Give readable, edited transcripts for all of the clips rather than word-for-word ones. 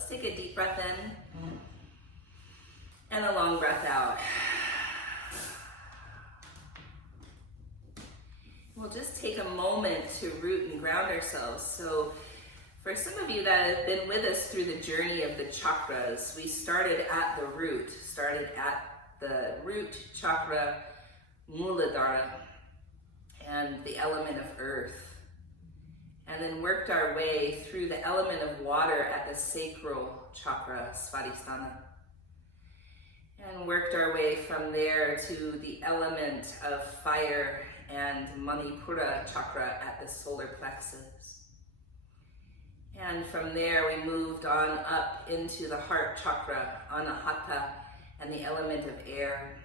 Let's take a deep breath in and a long breath out. We'll just take a moment to root and ground ourselves. So for some of you that have been with us through the journey of the chakras, we started at the root chakra, Muladhara, and the element of earth, and then worked our way through the element of water at the sacral chakra, Svadhisthana, and worked our way from there to the element of fire and Manipura chakra at the solar plexus. And from there we moved on up into the heart chakra, Anahata, and the element of air.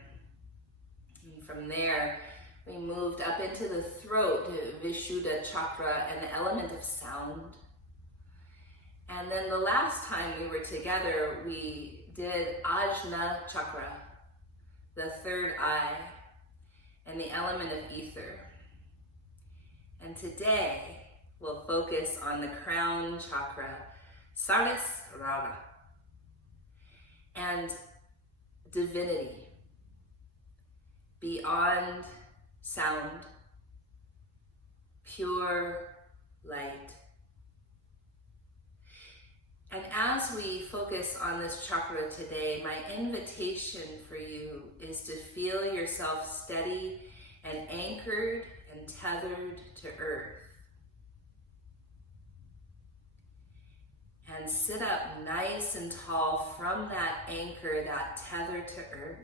And from there we moved up into the throat, Vishuddha chakra, and the element of sound. And then the last time we were together, we did Ajna chakra, the third eye, and the element of ether. And today, we'll focus on the crown chakra, Sahasrara, and divinity, beyond sound, pure light. And as we focus on this chakra today, my invitation for you is to feel yourself steady and anchored and tethered to earth. And sit up nice and tall from that anchor, that tether to earth.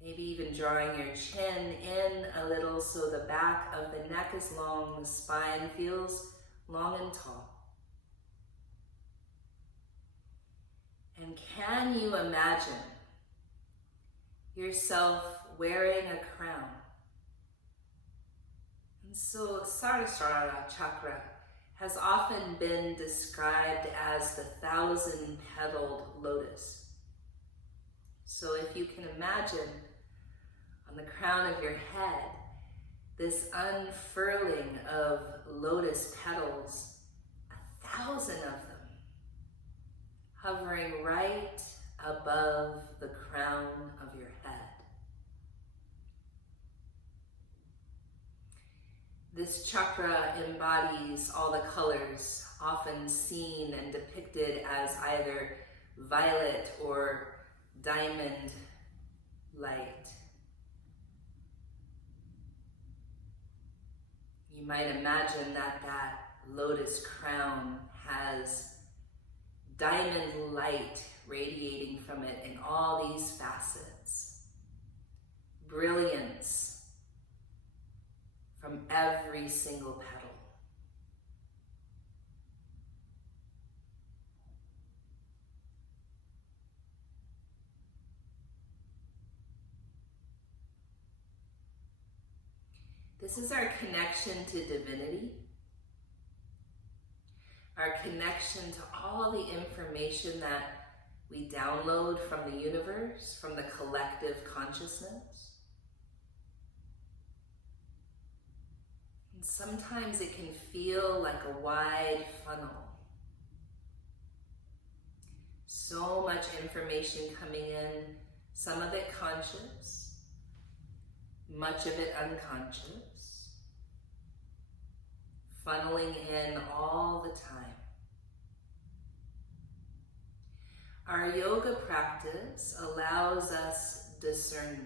Maybe even drawing your chin in a little so the back of the neck is long, the spine feels long and tall. And can you imagine yourself wearing a crown? And so Sahasrara chakra has often been described as the 1,000-petaled lotus. So if you can imagine on the crown of your head, this unfurling of lotus petals, 1,000 of them, hovering right above the crown of your head. This chakra embodies all the colors, often seen and depicted as either violet or diamond light. You might imagine that that lotus crown has diamond light radiating from it in all these facets. Brilliance from every single petal. This is our connection to divinity, our connection to all the information that we download from the universe, from the collective consciousness. And sometimes it can feel like a wide funnel. So much information coming in, some of it conscious, much of it unconscious, funneling in all the time. Our yoga practice allows us discernment.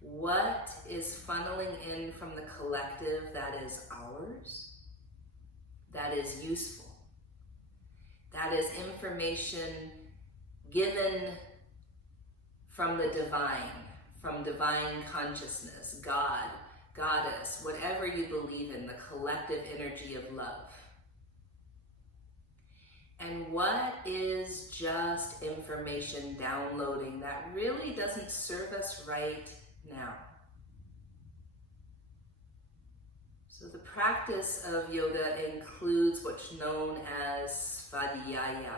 What is funneling in from the collective that is ours, that is useful, that is information given from the divine, from divine consciousness, God, Goddess, whatever you believe in, the collective energy of love. And what is just information downloading that really doesn't serve us right now? So the practice of yoga includes what's known as svadhyaya,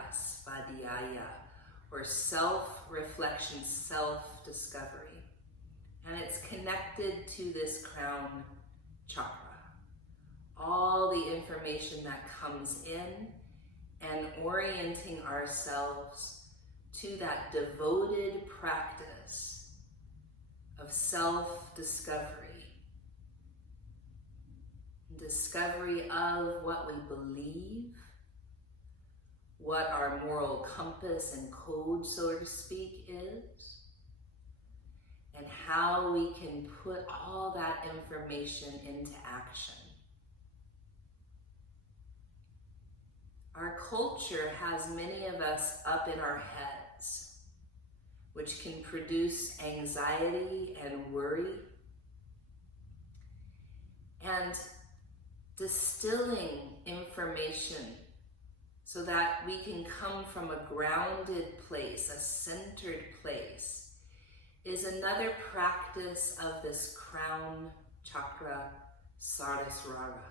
or self-reflection, self-discovery. And it's connected to this crown chakra. All the information that comes in and orienting ourselves to that devoted practice of self-discovery. Discovery of what we believe, what our moral compass and code, so to speak, is, and how we can put all that information into action. Our culture has many of us up in our heads, which can produce anxiety and worry. And distilling information so that we can come from a grounded place, a centered place, is another practice of this crown chakra, Sarasrara.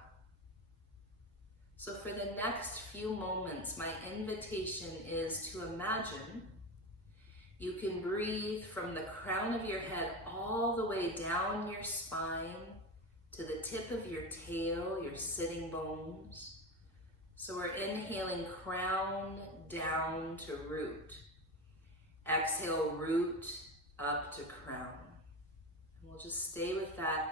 So for the next few moments, my invitation is to imagine you can breathe from the crown of your head all the way down your spine to the tip of your tail, your sitting bones. So we're inhaling crown down to root. Exhale, root up to crown. And we'll just stay with that.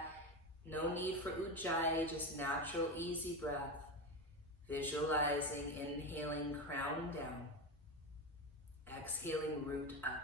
No need for ujjayi, just natural, easy breath. Visualizing, inhaling crown down. Exhaling, root up.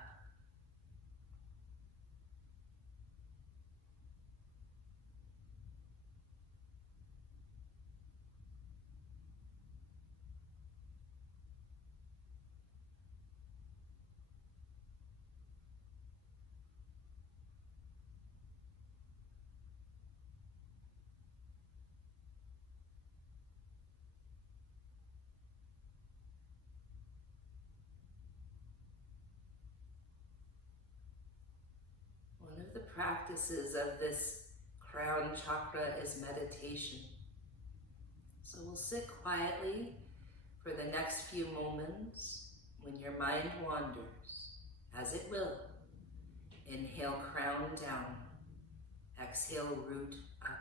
One of the practices of this crown chakra is meditation. So we'll sit quietly for the next few moments. When your mind wanders, as it will, inhale, crown down. Exhale, root up.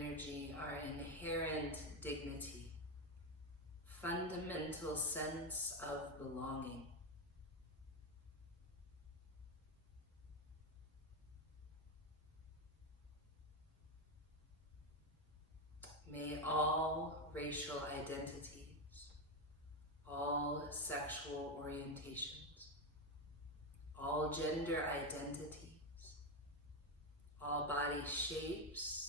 Energy, our inherent dignity, fundamental sense of belonging. May all racial identities, all sexual orientations, all gender identities, all body shapes,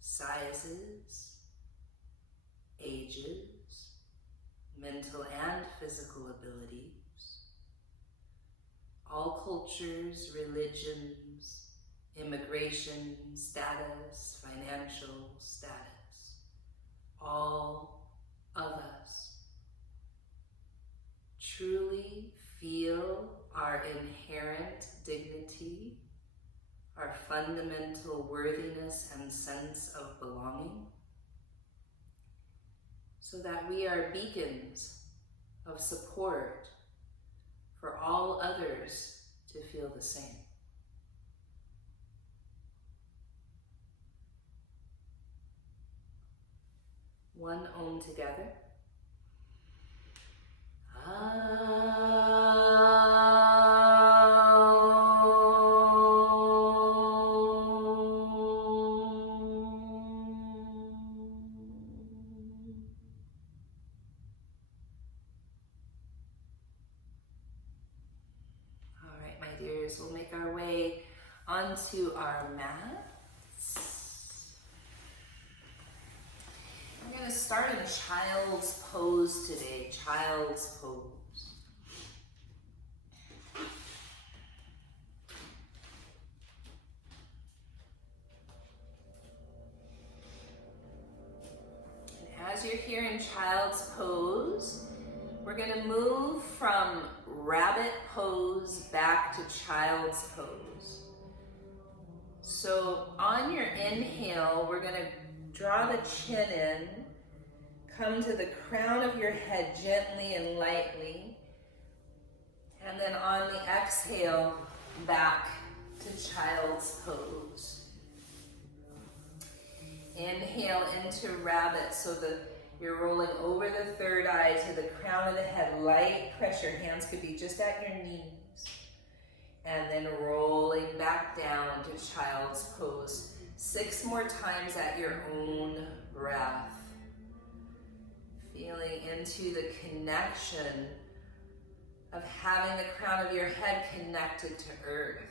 sizes, ages, mental and physical abilities, all cultures, religions, immigration status, financial status, all of us truly feel our inherent dignity, our fundamental worthiness and sense of belonging, so that we are beacons of support for all others to feel the same. One Om together. We'll make our way onto our mats. We're going to start in child's pose today, child's pose. And as you're here in child's pose, we're going to move from rabbit pose back to child's pose. So on your inhale, we're going to draw the chin in, come to the crown of your head gently and lightly, and then on the exhale, back to child's pose. Inhale into rabbit, so you're rolling over the third eye to the crown of the head, light pressure, hands could be just at your knees. And then rolling back down to child's pose. 6 more times at your own breath. Feeling into the connection of having the crown of your head connected to earth.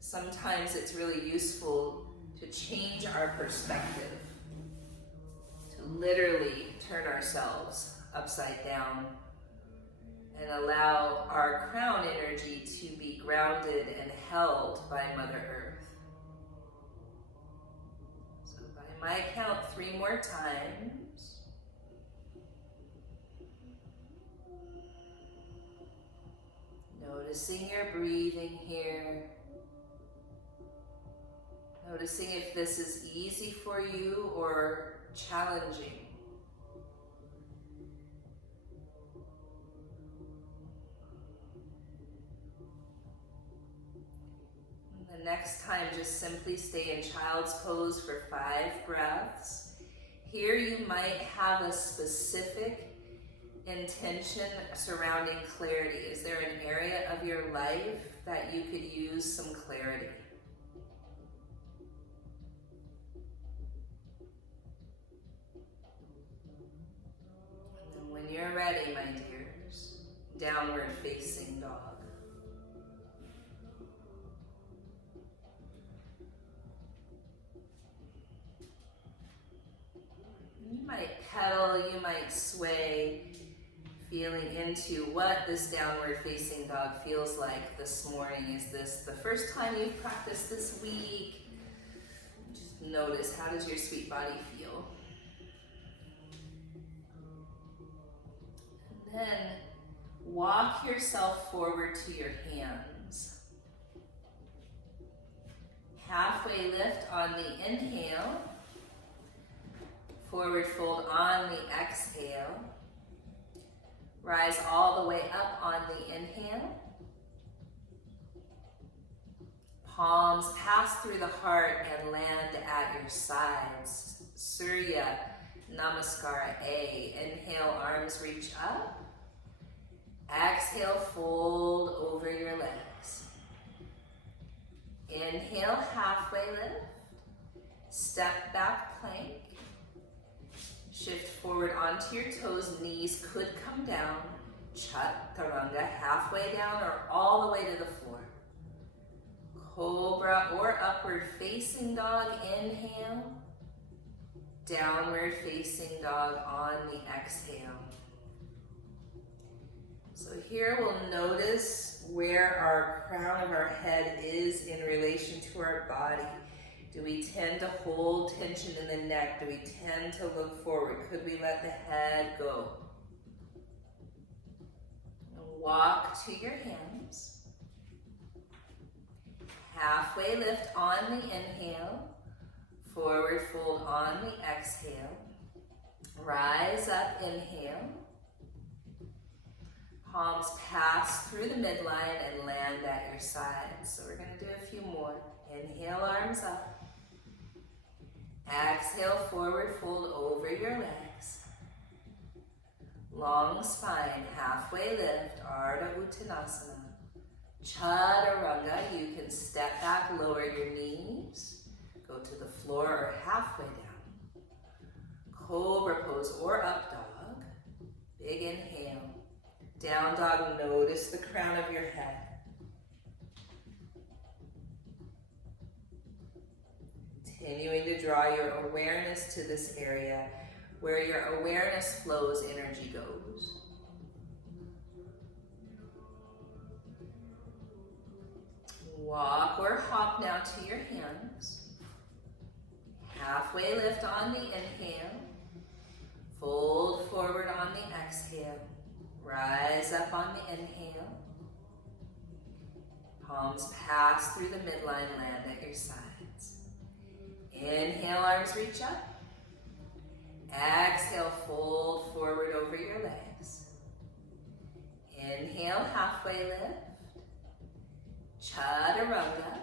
Sometimes it's really useful to change our perspective. Literally turn ourselves upside down and allow our crown energy to be grounded and held by Mother Earth. So by my count, 3 more times. Noticing your breathing here. Noticing if this is easy for you or challenging. The next time, just simply stay in child's pose for 5 breaths. Here you might have a specific intention surrounding clarity. Is there an area of your life that you could use some clarity? When you're ready, my dears, downward facing dog. You might pedal, you might sway, feeling into what this downward facing dog feels like this morning. Is this the first time you've practiced this week? Just notice, how does your sweet body feel? Then walk yourself forward to your hands. Halfway lift on the inhale. Forward fold on the exhale. Rise all the way up on the inhale. Palms pass through the heart and land at your sides. Surya Namaskara A. Inhale, arms reach up. Exhale, fold over your legs. Inhale, halfway lift. Step back plank. Shift forward onto your toes. Knees could come down. Chaturanga, halfway down or all the way to the floor. Cobra or upward facing dog, inhale. Downward facing dog on the exhale. So here we'll notice where our crown of our head is in relation to our body. Do we tend to hold tension in the neck? Do we tend to look forward? Could we let the head go? Walk to your hands. Halfway lift on the inhale. Forward fold on the exhale. Rise up, inhale. Palms pass through the midline and land at your sides. So we're going to do a few more. Inhale, arms up. Exhale, forward fold over your legs. Long spine, halfway lift, Ardha Uttanasana. Chaturanga, you can step back, lower your knees, go to the floor or halfway down. Cobra pose or up dog. Big inhale. Down dog, notice the crown of your head. Continuing to draw your awareness to this area. Where your awareness flows, energy goes. Walk or hop now to your hands. Halfway lift on the inhale. Fold forward on the exhale. Rise up on the inhale. Palms pass through the midline, land at your sides. Inhale, arms reach up. Exhale, fold forward over your legs. Inhale, halfway lift. Chaturanga.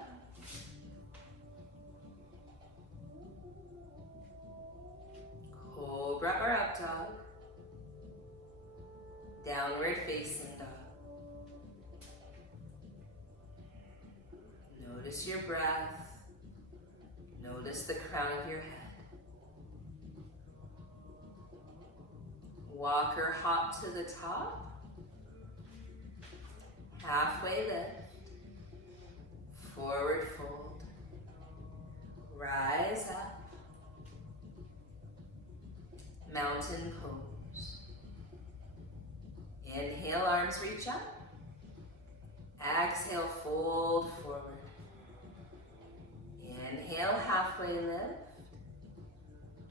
Cobra or up dog. Downward facing dog. Notice your breath. Notice the crown of your head. Walk or hop to the top. Halfway lift. Forward fold. Rise up. Mountain pose. Inhale, arms reach up. Exhale, fold forward. Inhale, halfway lift.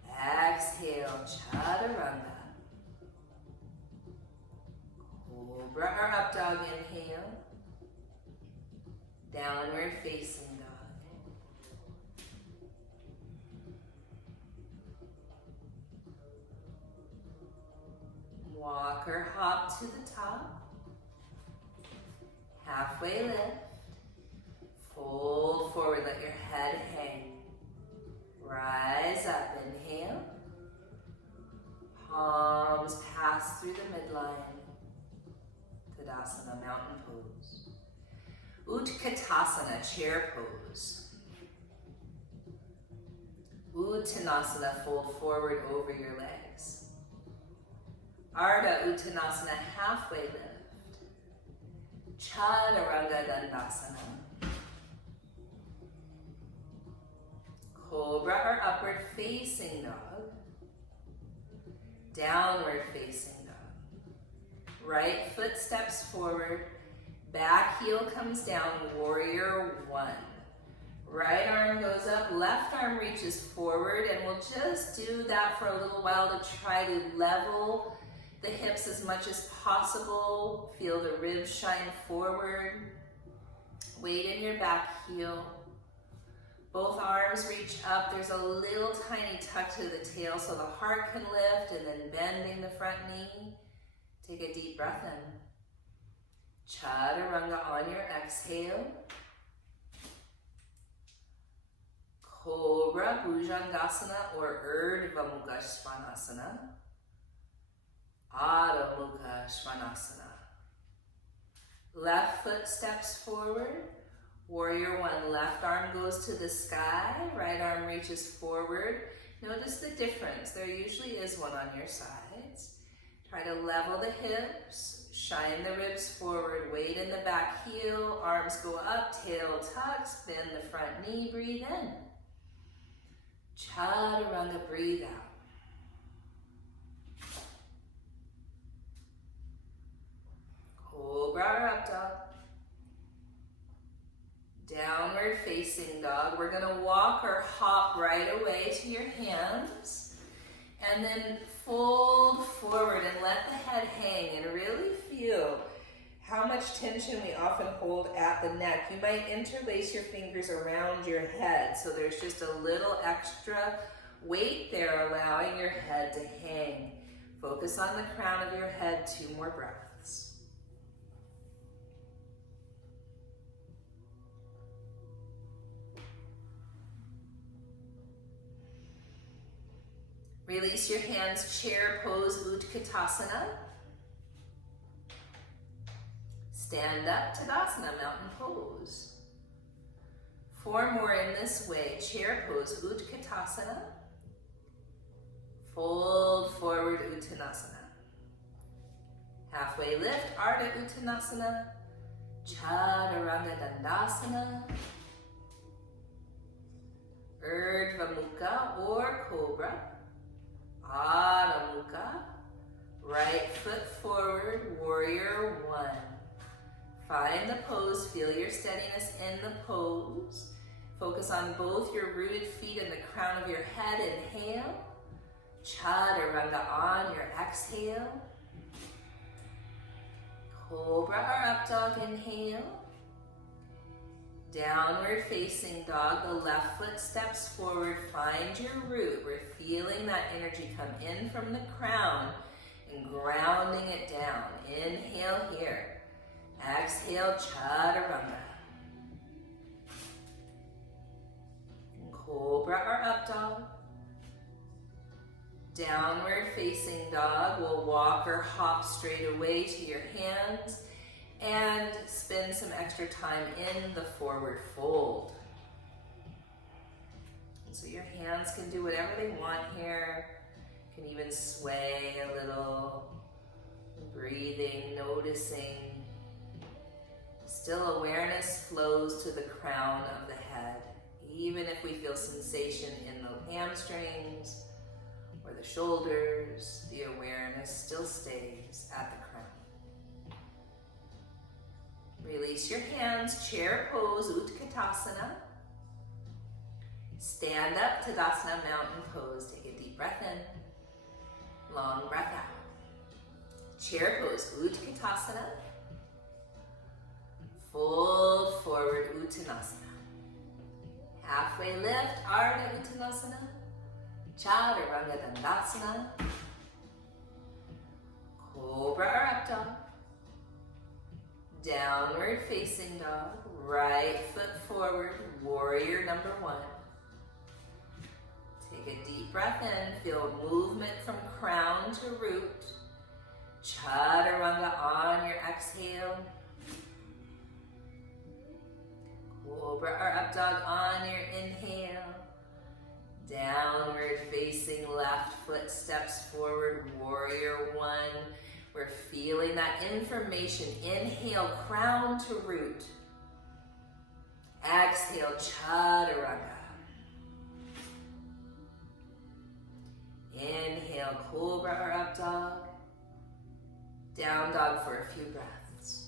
Exhale, chaturanga. Cobra or up dog, inhale. Downward facing dog. Walk or hop to the top. Halfway lift. Fold forward, let your head hang. Rise up, inhale. Palms pass through the midline. Tadasana, mountain pose. Utkatasana, chair pose. Uttanasana, fold forward over your legs. Ardha Uttanasana, halfway lift. Chaturanga Dandasana. Cobra or upward facing dog. Downward facing dog. Right foot steps forward. Back heel comes down, warrior one. Right arm goes up, left arm reaches forward, and we'll just do that for a little while to try to level the hips as much as possible. Feel the ribs shine forward. Weight in your back heel. Both arms reach up. There's a little tiny tuck to the tail so the heart can lift, and then bending the front knee. Take a deep breath in. Chaturanga on your exhale. Cobra, Bhujangasana or Urdhva Mukha Svanasana. Adho Mukha Svanasana. Left foot steps forward. Warrior one, left arm goes to the sky, right arm reaches forward. Notice the difference. There usually is one on your sides. Try to level the hips, shine the ribs forward, weight in the back heel, arms go up, tail tucks, bend the front knee, breathe in. Chaturanga, breathe out. Cobra or up dog. Downward facing dog. We're gonna walk or hop right away to your hands. And then fold forward and let the head hang and really feel how much tension we often hold at the neck. You might interlace your fingers around your head, so there's just a little extra weight there, allowing your head to hang. Focus on the crown of your head, 2 more breaths. Release your hands, chair pose, Utkatasana. Stand up, Tadasana, mountain pose. 4 more in this way. Chair pose, Utkatasana. Fold forward, Uttanasana. Halfway lift, Ardha Uttanasana. Chaturanga Dandasana. Urdhva Mukha or Cobra. Adha Mukha. Right foot forward, Warrior 1. Find the pose, feel your steadiness in the pose. Focus on both your rooted feet and the crown of your head. Inhale. Chaturanga on your exhale. Cobra or up dog, inhale. Downward facing dog, the left foot steps forward, find your root. We're feeling that energy come in from the crown and grounding it down. Inhale here. Exhale, chaturanga. Cobra or up dog. Downward facing dog, we'll walk or hop straight away to your hands and spend some extra time in the forward fold. And so your hands can do whatever they want here. You can even sway a little, breathing, noticing. Still awareness flows to the crown of the head, even if we feel sensation in the hamstrings or the shoulders, the awareness still stays at the crown. Release your hands, chair pose, Utkatasana. Stand up, Tadasana, mountain pose. Take a deep breath in, long breath out. Chair pose, Utkatasana. Fold forward, Uttanasana. Halfway lift, Ardha Uttanasana. Chaturanga Dandasana. Cobra or up dog. Downward facing dog. Right foot forward, warrior number 1. Take a deep breath in, feel movement from crown to root. Chaturanga on your exhale. Cobra or up dog on your inhale. Downward facing left foot steps forward, warrior 1. We're feeling that information. Inhale, crown to root. Exhale, chaturanga. Inhale, cobra or up dog. Down dog for a few breaths.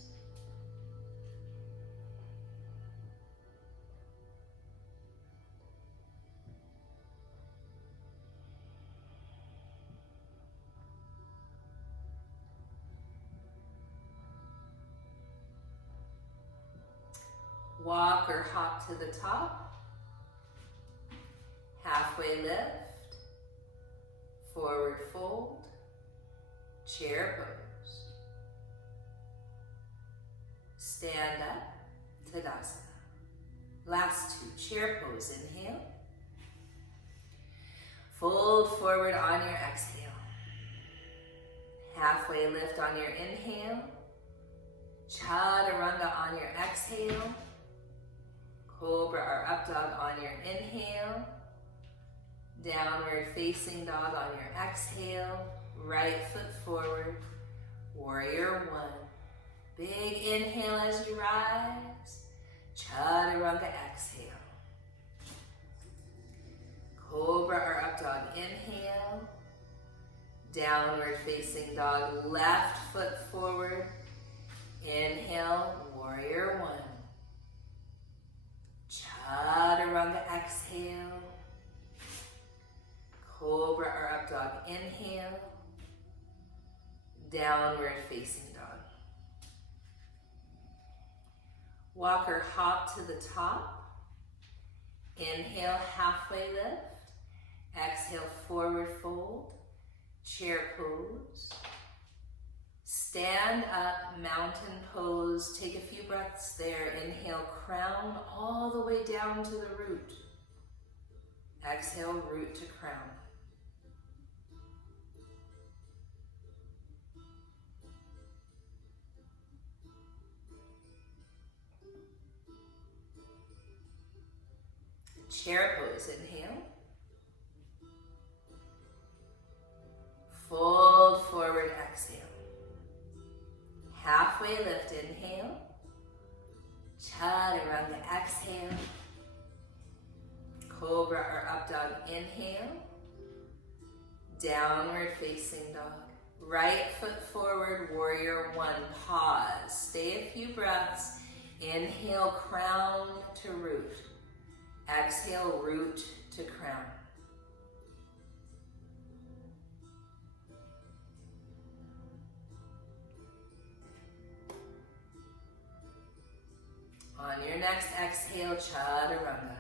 Walk or hop to the top. Halfway lift. Forward fold. Chair pose. Stand up. Tadasana. Last 2. Chair pose. Inhale. Fold forward on your exhale. Halfway lift on your inhale. Chaturanga on your exhale. Cobra or up dog on your inhale. Downward facing dog on your exhale. Right foot forward. Warrior 1. Big inhale as you rise. Chaturanga exhale. Cobra or up dog inhale. Downward facing dog, left foot forward. Inhale, warrior 1. Chaturanga exhale. Cobra or up dog inhale. Downward facing dog. Walk or hop to the top. Inhale, halfway lift. Exhale, forward fold. Chair pose. Stand up, mountain pose. Take a few breaths there. Inhale, crown all the way down to the root. Exhale, root to crown. Chair pose, inhale. Fold forward, exhale. Halfway lift, inhale. Chaturanga, exhale. Cobra or up dog, inhale. Downward facing dog. Right foot forward, warrior one, pause. Stay a few breaths. Inhale, crown to root. Exhale, root to crown. On your next exhale, chaturanga.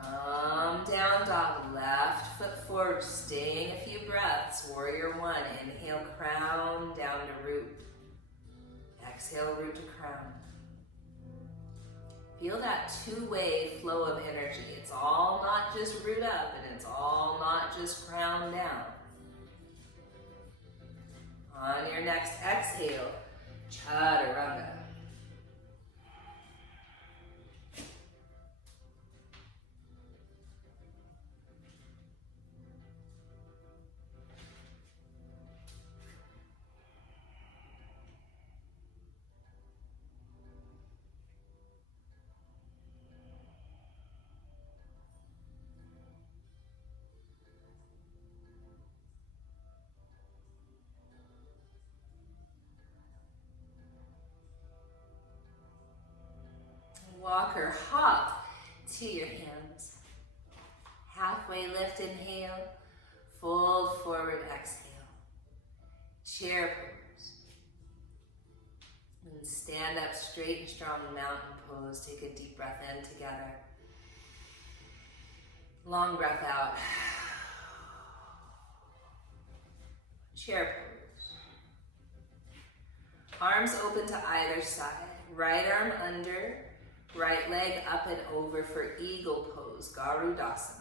From down dog, left foot forward, staying a few breaths. Warrior one, inhale, crown, down to root. Exhale, root to crown. Feel that two-way flow of energy. It's all not just root up, and it's all not just crown down. On your next exhale, chaturanga. Walk or hop to your hands. Halfway lift, inhale. Fold forward, exhale. Chair pose. And stand up straight and strong, mountain pose. Take a deep breath in together. Long breath out. Chair pose. Arms open to either side. Right arm under. Right leg up and over for eagle pose, Garudasana.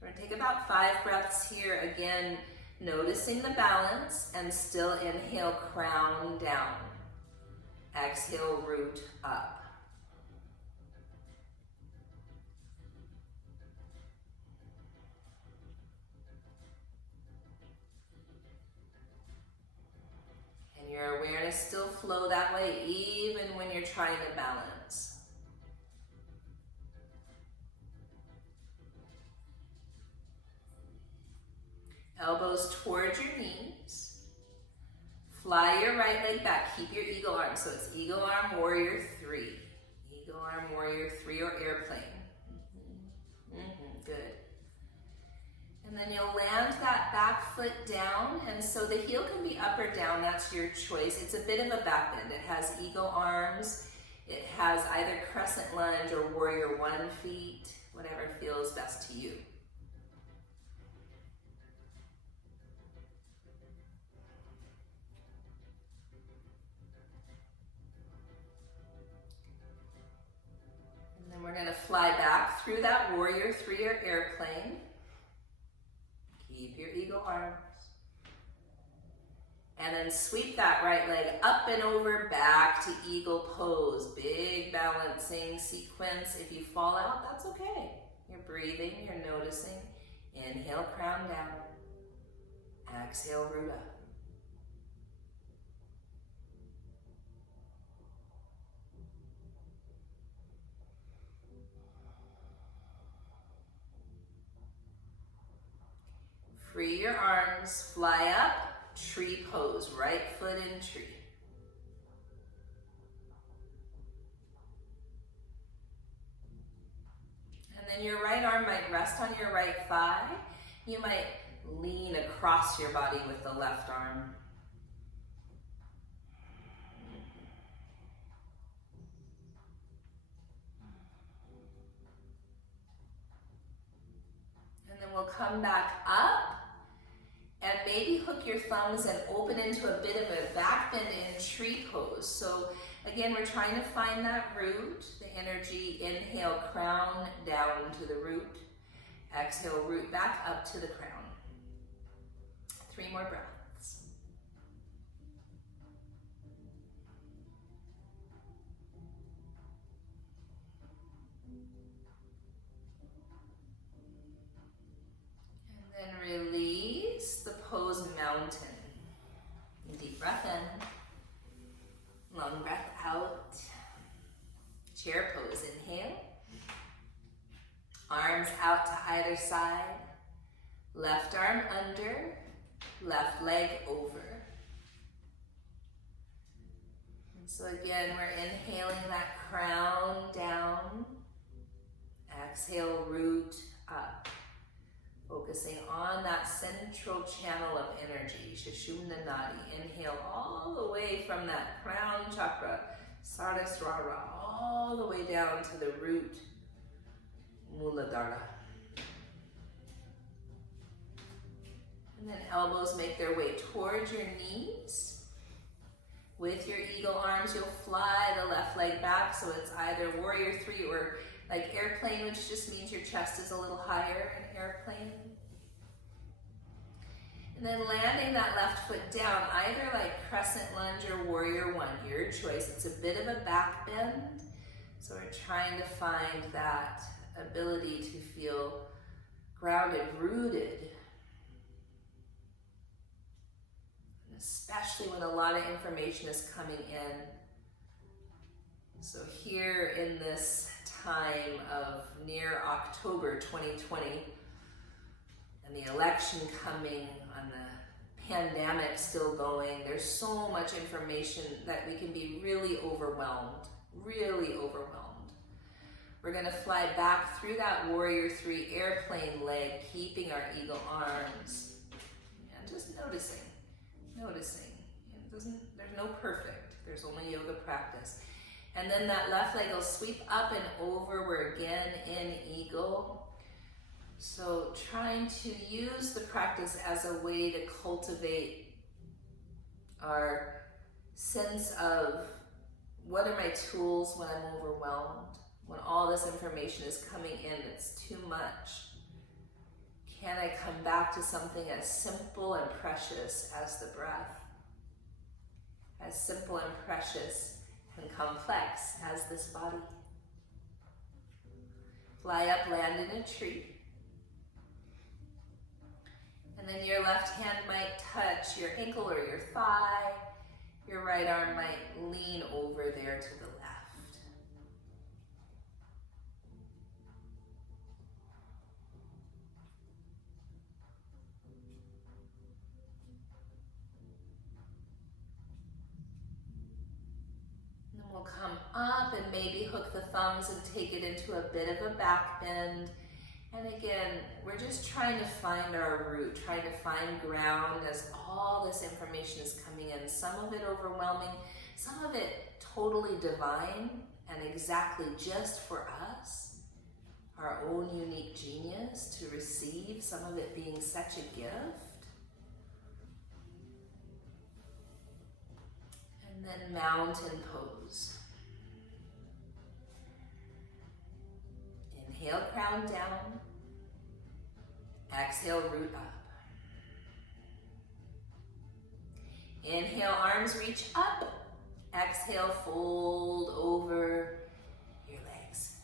We're gonna take about 5 breaths here. Again, noticing the balance, and still inhale, crown down. Exhale, root up. And your awareness still flow that way even when you're trying to balance. Elbows towards your knees. Fly your right leg back. Keep your eagle arm. So it's eagle arm, warrior 3. Eagle arm, warrior 3, or airplane. Good. And then you'll land that back foot down, and so the heel can be up or down, that's your choice. It's a bit of a back bend. It has eagle arms, it has either crescent lunge or warrior 1 feet, whatever feels best to you. And then we're gonna fly back through that warrior 3 or airplane. Keep your eagle arms. And then sweep that right leg up and over, back to eagle pose. Big balancing sequence. If you fall out, that's okay. You're breathing, you're noticing. Inhale, crown down. Exhale, root up. Free your arms, fly up, tree pose, right foot in tree. And then your right arm might rest on your right thigh. You might lean across your body with the left arm. And then we'll come back up. And maybe hook your thumbs and open into a bit of a back bend in tree pose. So again, we're trying to find that root, the energy. Inhale, crown down to the root. Exhale, root back up to the crown. 3 more breaths. And then release the pose mountain. Deep breath in, long breath out. Chair pose, inhale. Arms out to either side. Left arm under, left leg over. And so again, we're inhaling that crown down. Exhale, root up. Focusing on that central channel of energy, Sushumna Nadi. Inhale all the way from that crown chakra, Saraswara, all the way down to the root, Muladhara. And then elbows make their way towards your knees. With your eagle arms, you'll fly the left leg back, so it's either warrior 3 or like airplane, which just means your chest is a little higher in airplane. And then landing that left foot down, either like crescent lunge or warrior 1, your choice. It's a bit of a back bend, so we're trying to find that ability to feel grounded, rooted, and especially when a lot of information is coming in. So here in this time of near October 2020 and the election coming and the pandemic still going, there's so much information that we can be really overwhelmed, really overwhelmed. We're gonna fly back through that warrior 3 airplane leg, keeping our eagle arms and just noticing. There's no perfect, there's only yoga practice. And then that left leg will sweep up and over. We're again in eagle. So trying to use the practice as a way to cultivate our sense of what are my tools when I'm overwhelmed, when all this information is coming in, it's too much. Can I come back to something as simple and precious as the breath? As simple and precious and complex as this body. Fly up, land in a tree. And then your left hand might touch your ankle or your thigh. Your right arm might lean over there to the left. We'll come up and maybe hook the thumbs and take it into a bit of a back bend. And again, we're just trying to find our root, trying to find ground as all this information is coming in. Some of it overwhelming, some of it totally divine and exactly just for us, our own unique genius to receive, some of it being such a gift. And then mountain pose. Inhale, crown down. Exhale, root up. Inhale, arms reach up. Exhale, fold over your legs.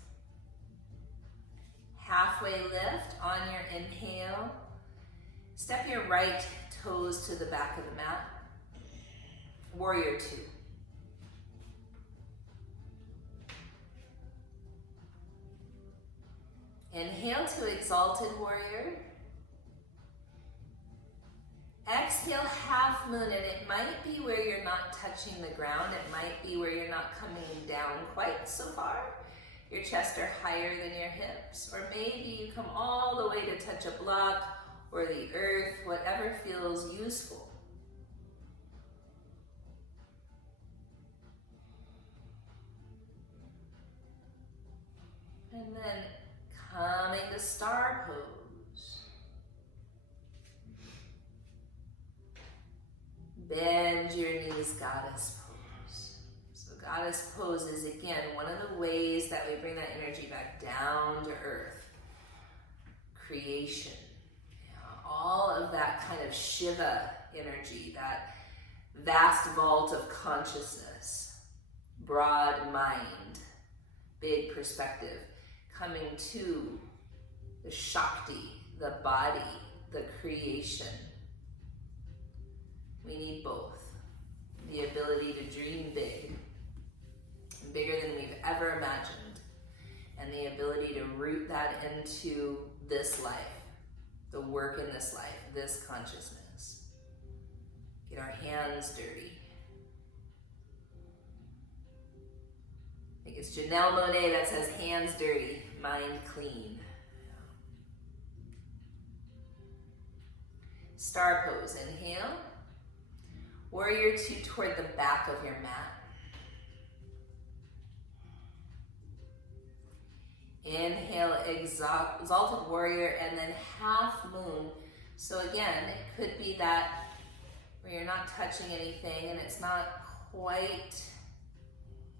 Halfway lift on your inhale. Step your right toes to the back of the mat. Warrior 2. Inhale to exalted warrior. Exhale, half moon, and it might be where you're not touching the ground. It might be where you're not coming down quite so far. Your chest are higher than your hips, or maybe you come all the way to touch a block or the earth, whatever feels useful. And then coming to star pose. Bend your knees, goddess pose. So goddess pose is again one of the ways that we bring that energy back down to earth. Creation. all of that kind of Shiva energy, that vast vault of consciousness, broad mind, big perspective, coming to the Shakti, the body, the creation. We need both. The ability to dream big, bigger than we've ever imagined, and the ability to root that into this life, the work in this life, this consciousness. Get our hands dirty. I think it's Janelle Monáe that says, hands dirty, mind clean. Star pose, inhale. Warrior two toward the back of your mat. Inhale, exalted warrior, and then half moon. So again, it could be that where you're not touching anything and it's not quite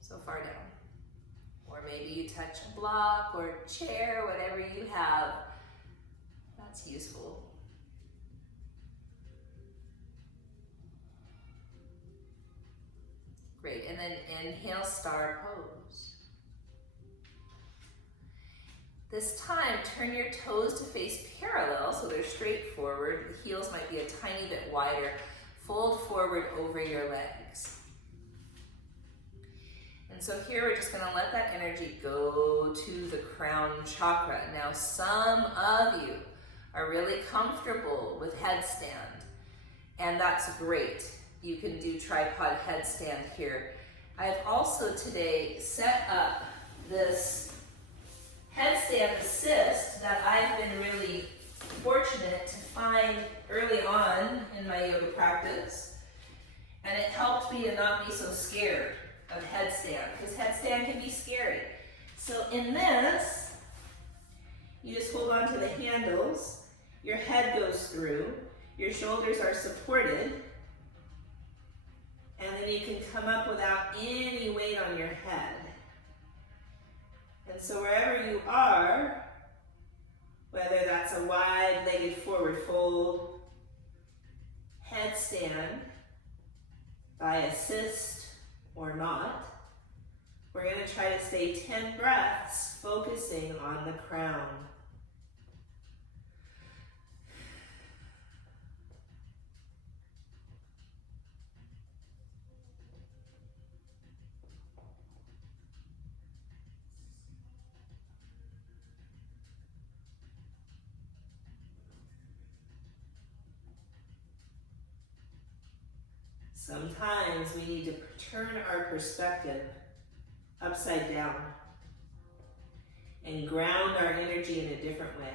so far down. Or maybe you touch a block or a chair, whatever you have. That's useful. Great, and then inhale, star pose. This time, turn your toes to face parallel, so they're straight forward. The heels might be a tiny bit wider. Fold forward over your legs. And so here we're just gonna let that energy go to the crown chakra. Now, some of you are really comfortable with headstand, and that's great. You can do tripod headstand here. I've also today set up this headstand assist that I've been really fortunate to find early on in my yoga practice. And it helped me to not be so scared of headstand, because headstand can be scary. So in this, you just hold on to the handles, your head goes through, your shoulders are supported, and then you can come up without any weight on your head. And so wherever you are, whether that's a wide-legged forward fold, headstand, by assist or not, we're going to try to stay 10 breaths focusing on the crown. Sometimes we need to turn our perspective upside down and ground our energy in a different way.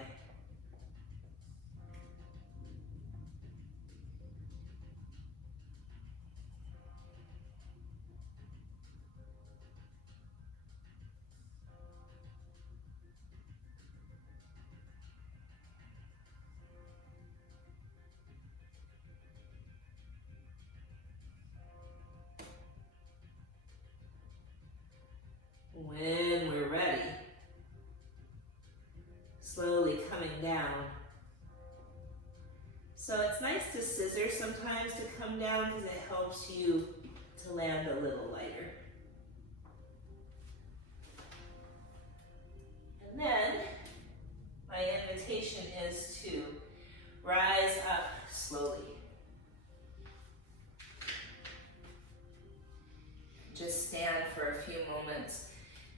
When we're ready, slowly coming down. So it's nice to scissor sometimes to come down because it helps you to land a little lighter. And then my invitation is to rise up slowly. Just stand for a few moments,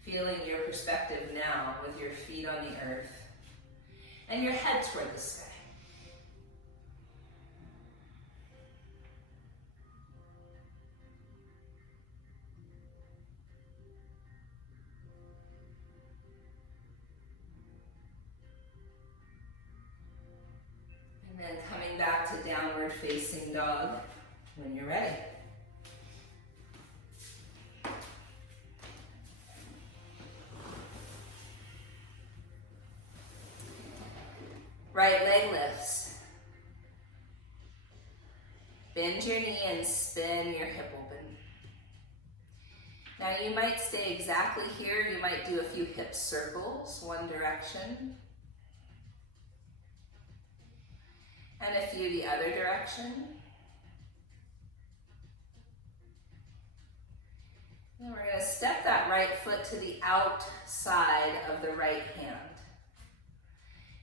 feeling your perspective now with your feet on the earth and your head toward the sky. And then coming back to downward facing dog when you're ready. Right leg lifts. Bend your knee and spin your hip open. Now you might stay exactly here. You might do a few hip circles, one direction. And a few the other direction. And we're going to step that right foot to the outside of the right hand.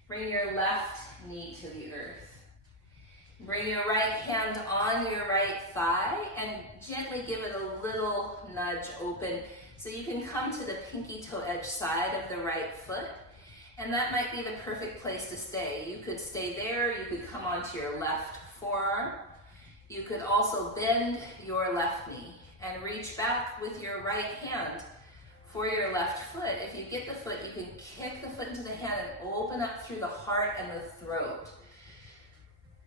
Bring your left knee to the earth. Bring your right hand on your right thigh and gently give it a little nudge open so you can come to the pinky toe edge side of the right foot. And that might be the perfect place to stay. You could stay there, you could come onto your left forearm. You could also bend your left knee and reach back with your right hand for your left foot. If you get the foot, you can kick the foot into the hand and open up through the heart and the throat.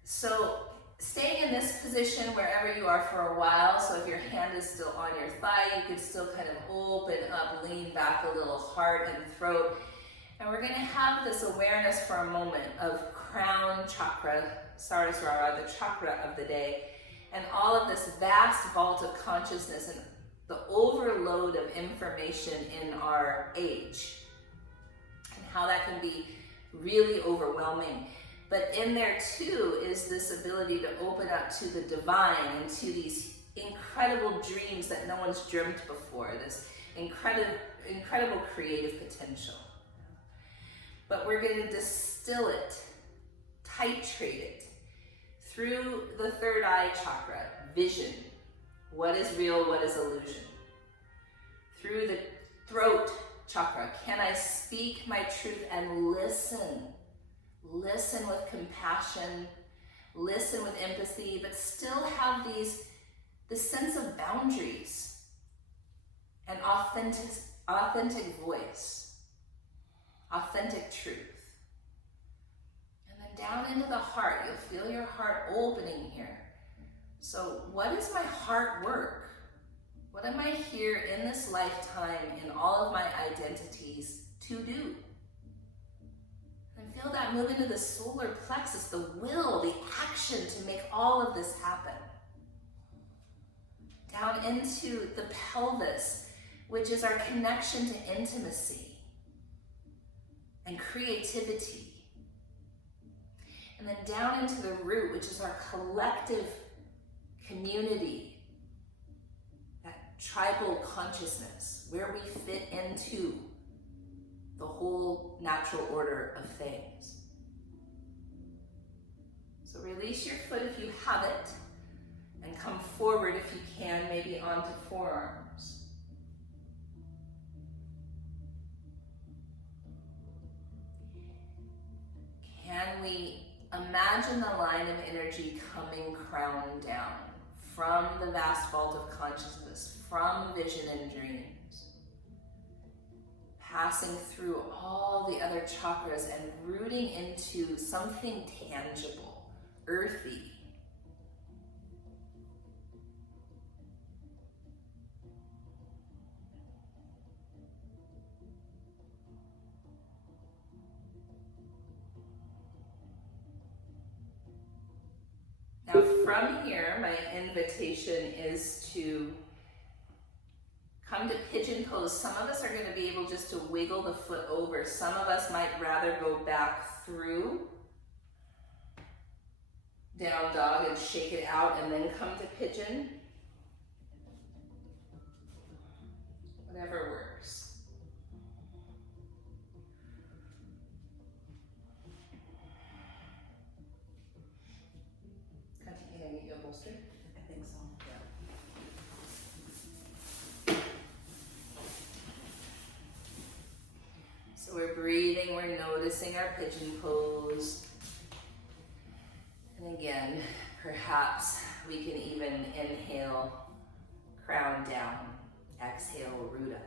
So staying in this position wherever you are for a while, so if your hand is still on your thigh, you could still kind of open up, lean back a little, heart and throat. And we're going to have this awareness for a moment of crown chakra, Saraswara, the chakra of the day, and all of this vast vault of consciousness and the overload of information in our age, and how that can be really overwhelming. But in there too is this ability to open up to the divine and to these incredible dreams that no one's dreamt before, this incredible creative potential. But we're going to distill it, titrate it through the third eye chakra, vision. What is real, what is illusion? Through the throat chakra, can I speak my truth and listen? Listen with compassion, listen with empathy, but still have this sense of boundaries and authentic voice, authentic truth. And then down into the heart, you'll feel your heart opening here. So what is my heart work? What am I here in this lifetime, in all of my identities, to do? And feel that move into the solar plexus, the will, the action to make all of this happen. Down into the pelvis, which is our connection to intimacy and creativity. And then down into the root, which is our collective community, that tribal consciousness, where we fit into the whole natural order of things. So release your foot if you have it, and come forward if you can, maybe onto forearms. Can we imagine the line of energy coming crown down from the vast vault of consciousness, from vision and dreams, passing through all the other chakras and rooting into something tangible, earthy. Now from here, my invitation is to come to pigeon pose. Some of us are going to be able just to wiggle the foot over. Some of us might rather go back through down dog and shake it out and then come to pigeon. Whatever works. Can I get you a bolster? I think so. So we're breathing, we're noticing our pigeon pose. And again, perhaps we can even inhale, crown down, exhale, root up.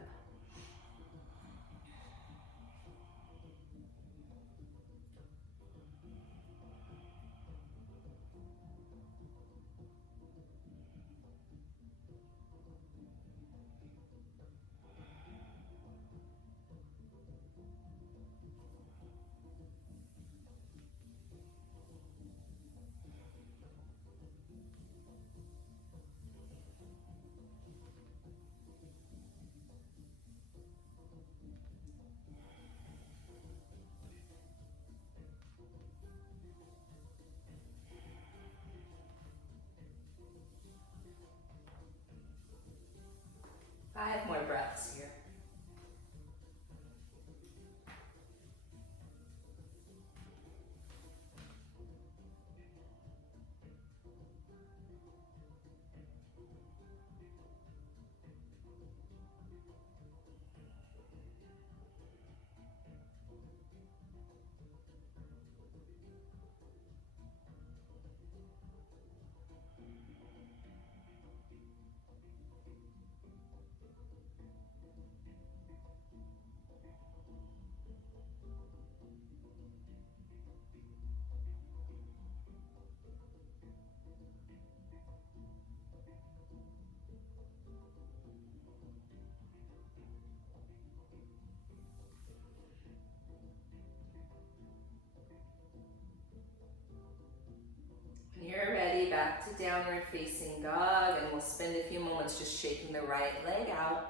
to downward facing dog, and we'll spend a few moments just shaking the right leg out.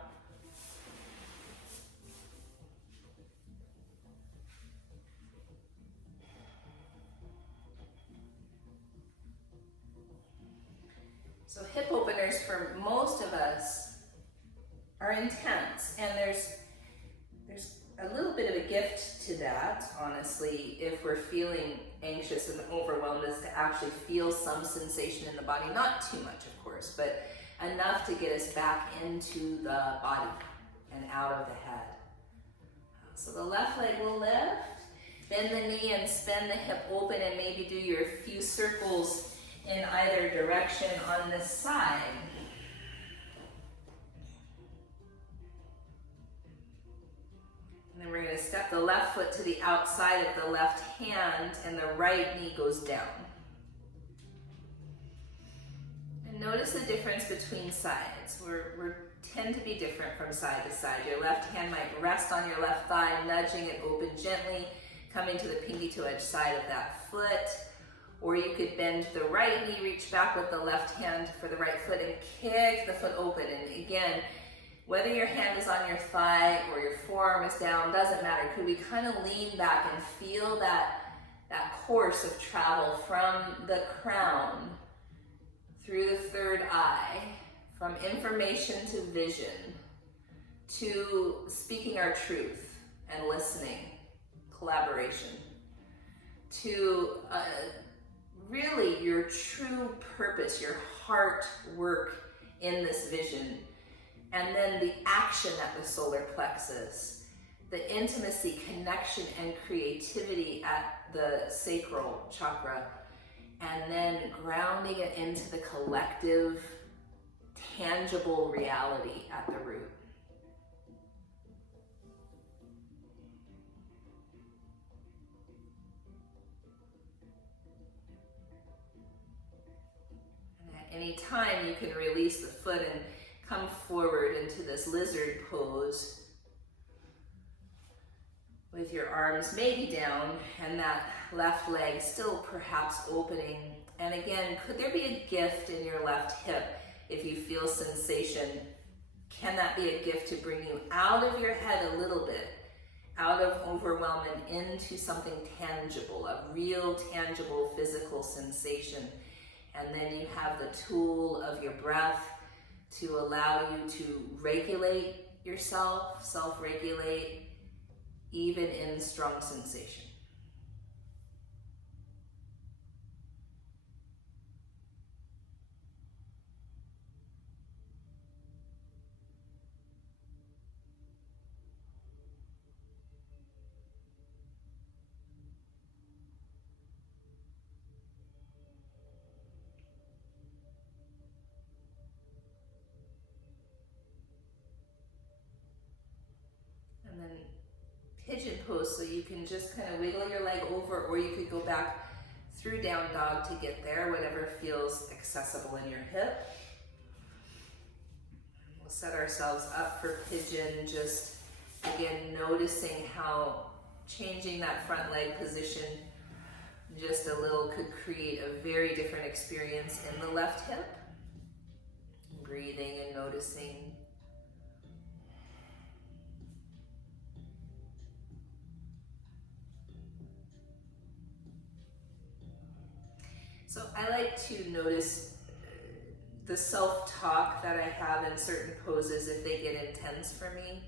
So hip openers for most of us are intense, and there's a little bit of a gift to that, honestly, if we're feeling anxious and overwhelmed, is to actually feel some sensation in the body. Not too much, of course, but enough to get us back into the body and out of the head. So the left leg will lift, bend the knee and spin the hip open, and maybe do your few circles in either direction on this side. And then we're going to step the left foot to the outside of the left hand, and the right knee goes down. And notice the difference between sides. We tend to be different from side to side. Your left hand might rest on your left thigh, nudging it open gently, coming to the pinky toe edge side of that foot. Or you could bend the right knee, reach back with the left hand for the right foot, and kick the foot open. And again, whether your hand is on your thigh or your forearm is down, doesn't matter. Could we kind of lean back and feel that course of travel from the crown through the third eye, from information to vision, to speaking our truth and listening, collaboration, to really your true purpose, your heart work in this vision, and then the action at the solar plexus, the intimacy, connection, and creativity at the sacral chakra, and then grounding it into the collective, tangible reality at the root. Any time you can release the foot and come forward into this lizard pose with your arms maybe down and that left leg still perhaps opening. And again, could there be a gift in your left hip if you feel sensation? Can that be a gift to bring you out of your head a little bit, out of overwhelm and into something tangible, a real tangible physical sensation? And then you have the tool of your breath to allow you to regulate yourself, self-regulate, even in strong sensation. And then pigeon pose, so you can just kind of wiggle your leg over, or you could go back through down dog to get there, whatever feels accessible in your hip. We'll set ourselves up for pigeon, just again noticing how changing that front leg position just a little could create a very different experience in the left hip. Breathing and noticing. So I like to notice the self-talk that I have in certain poses if they get intense for me.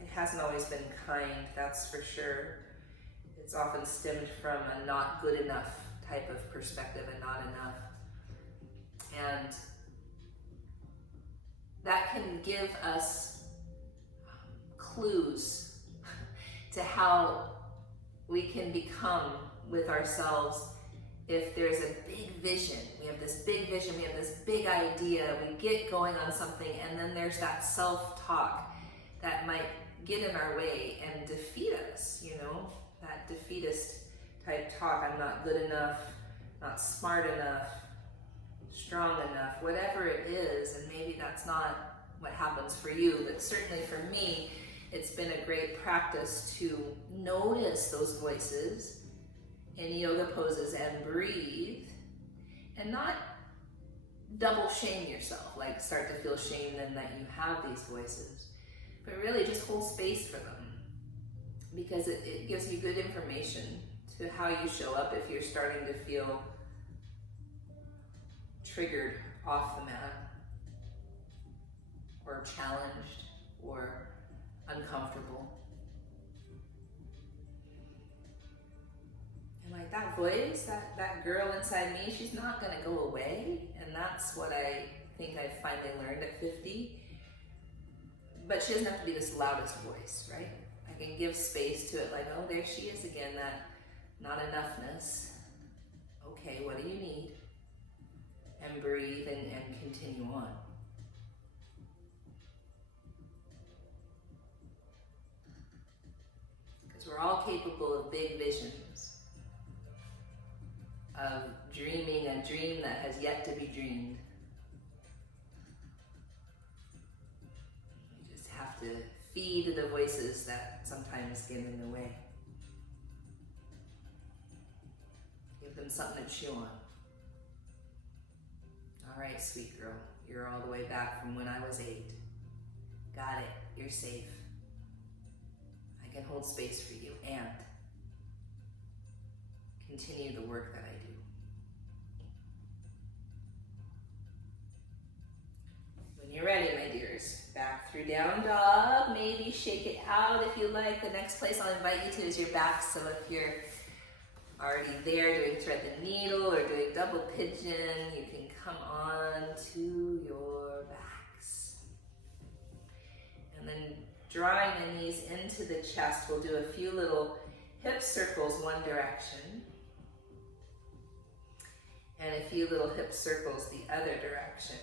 It hasn't always been kind, that's for sure. It's often stemmed from a not good enough type of perspective, and not enough. And that can give us clues to how we can become with ourselves. If there's a big vision, we have this big vision, we have this big idea, we get going on something, and then there's that self-talk that might get in our way and defeat us, you know, that defeatist type talk. I'm not good enough, not smart enough, strong enough, whatever it is. And maybe that's not what happens for you, but certainly for me, it's been a great practice to notice those voices in yoga poses and breathe, and not double shame yourself, like start to feel shame then that you have these voices. But really just hold space for them, because it gives you good information to how you show up if you're starting to feel triggered off the mat, or challenged, or uncomfortable. And like that voice, that girl inside me, she's not gonna go away. And that's what I think I finally learned at 50. But she doesn't have to be this loudest voice, right? I can give space to it, like, oh, there she is again, that not enoughness. Okay, what do you need? And breathe and continue on. Because we're all capable of big visions, of dreaming a dream that has yet to be dreamed. We just have to feed the voices that sometimes get in the way. Give them something to chew on. All right, sweet girl, you're all the way back from when I was 8. Got it, you're safe. I can hold space for you and continue the work that I do. When you're ready, my dears, back through down dog. Maybe shake it out if you like. The next place I'll invite you to is your back. So if you're already there doing thread the needle or doing double pigeon, you can come on to your backs. And then drawing the knees into the chest, we'll do a few little hip circles one direction, and a few little hip circles the other direction.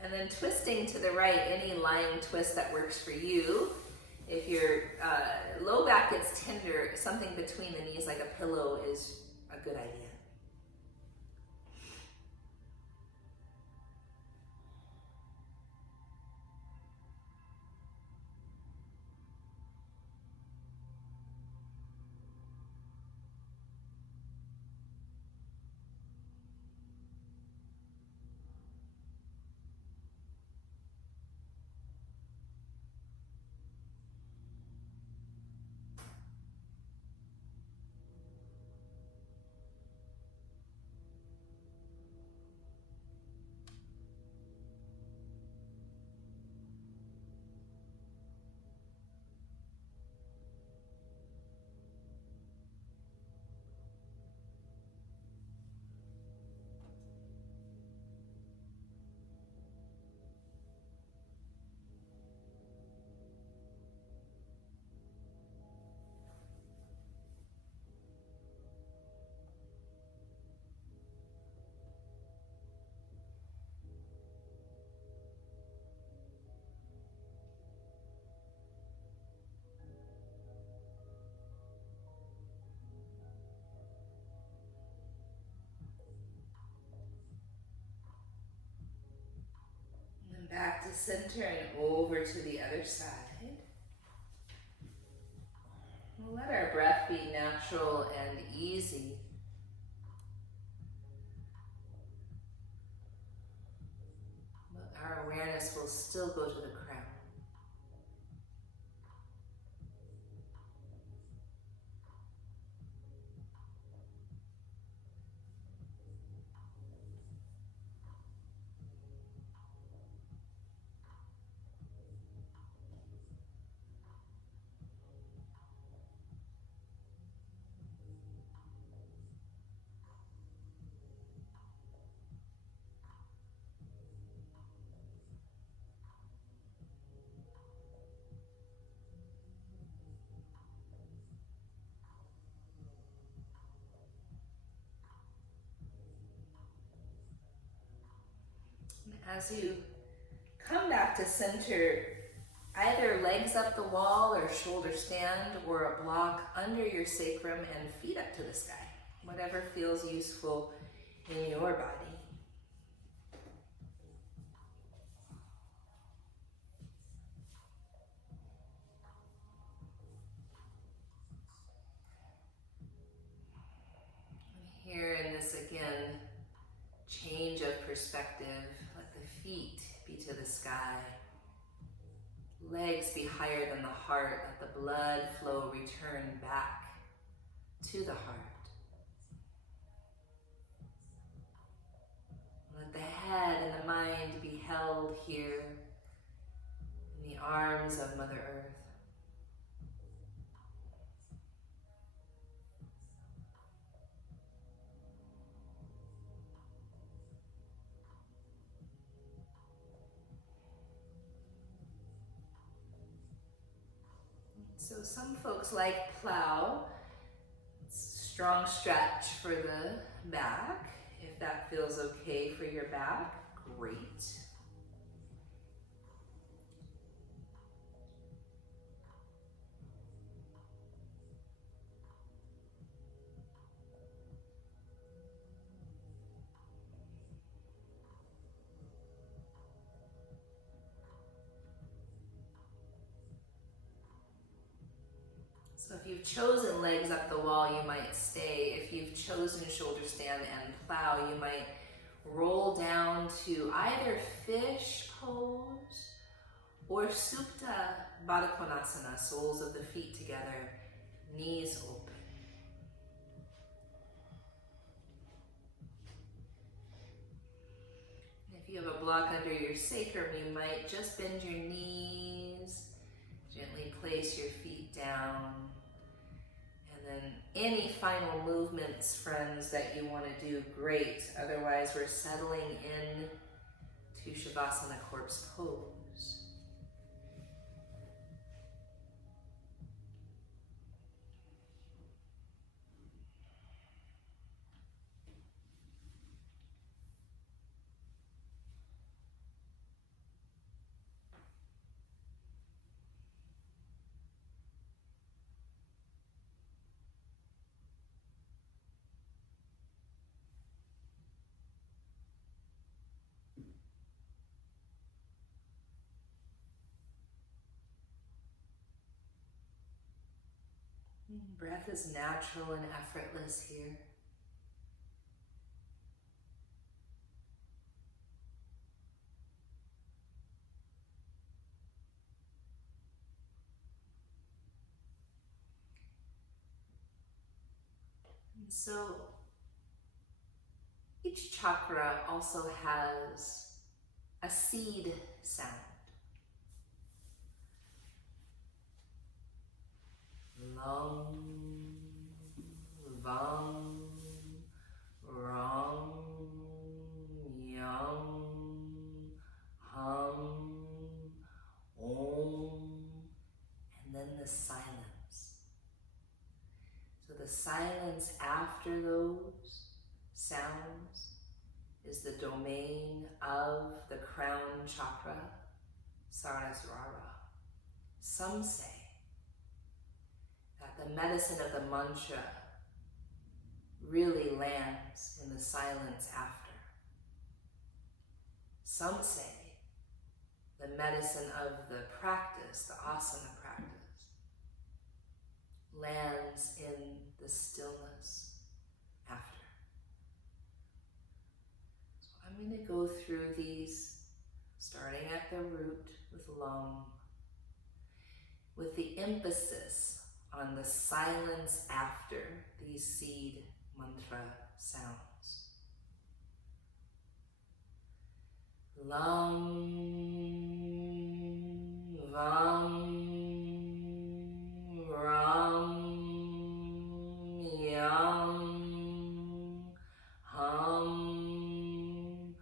And then twisting to the right, any lying twist that works for you. If your low back gets tender, something between the knees like a pillow is a good idea. Back to center and over to the other side. We'll let our breath be natural and easy. But our awareness will still go to the crown. As you come back to center, either legs up the wall or shoulder stand or a block under your sacrum and feet up to the sky. Whatever feels useful in your body. And here in this this again, change of perspective. Let the feet be to the sky. Legs be higher than the heart. Let the blood flow return back to the heart. Let the head and the mind be held here in the arms of Mother Earth. So some folks like plow. Strong stretch for the back. If that feels okay for your back, great. So if you've chosen legs up the wall, you might stay. If you've chosen shoulder stand and plow, you might roll down to either fish pose or Supta Baddha Konasana, soles of the feet together, knees open. If you have a block under your sacrum, you might just bend your knees, gently place your feet down. And then any final movements, friends, that you want to do, great. Otherwise, we're settling in to Shavasana corpse pose. Breath is natural and effortless here. And so each chakra also has a seed sound. Lum, vam, ram, yam, hum, om, and then the silence. So the silence after those sounds is the domain of the crown chakra, Sarasrara. Some say that the medicine of the mantra really lands in the silence after. Some say the medicine of the practice, the asana practice, lands in the stillness after. So I'm going to go through these, starting at the root with lum, with the emphasis on the silence after these seed mantra sounds. Lam, vam, ram, yam, hum,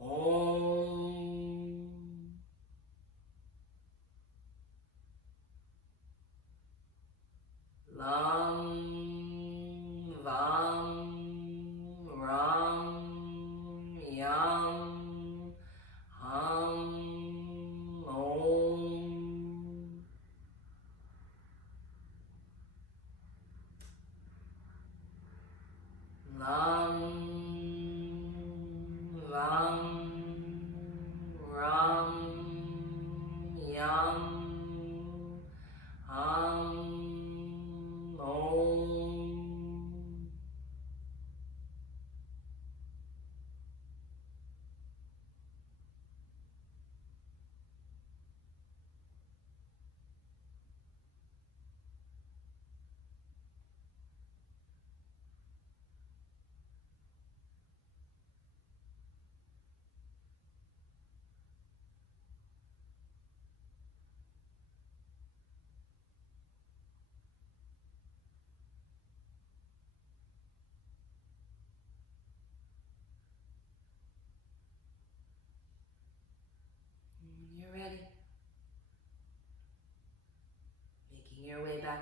om. Lam, vam, ram, yam, hum, om. Lam, vam, ram, yam, hum, om.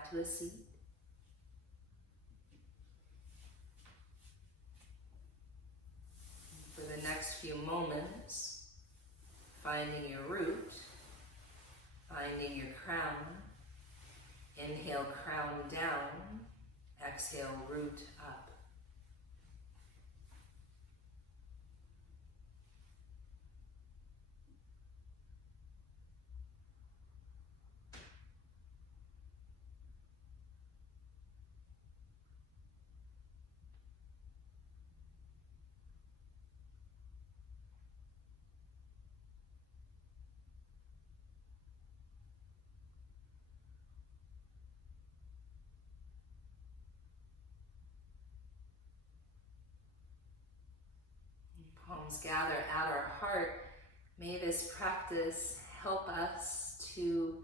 back to a seat. For the next few moments, finding your root, finding your crown. Inhale, crown down. Exhale, root up. Palms gather at our heart. May this practice help us to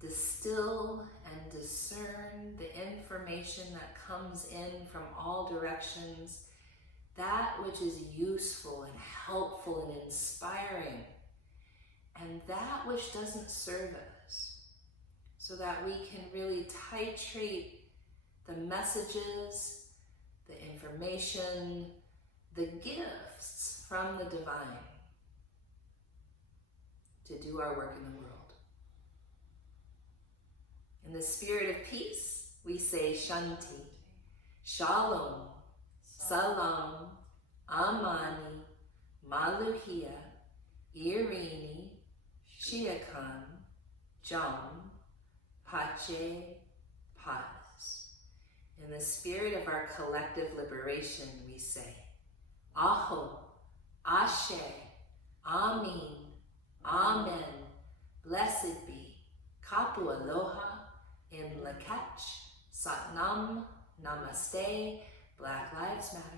distill and discern the information that comes in from all directions, that which is useful and helpful and inspiring, and that which doesn't serve us, so that we can really titrate the messages, the information, the gifts from the divine to do our work in the world. In the spirit of peace, we say Shanti, Shalom, Salam, Amani, Maluhia, Irini, Shiakan, Jam, Pache, Paz. In the spirit of our collective liberation, we say Aho, Ashe, Amin, Amen, blessed be, Kapu Aloha, in Lakach, Satnam, Namaste, Black Lives Matter.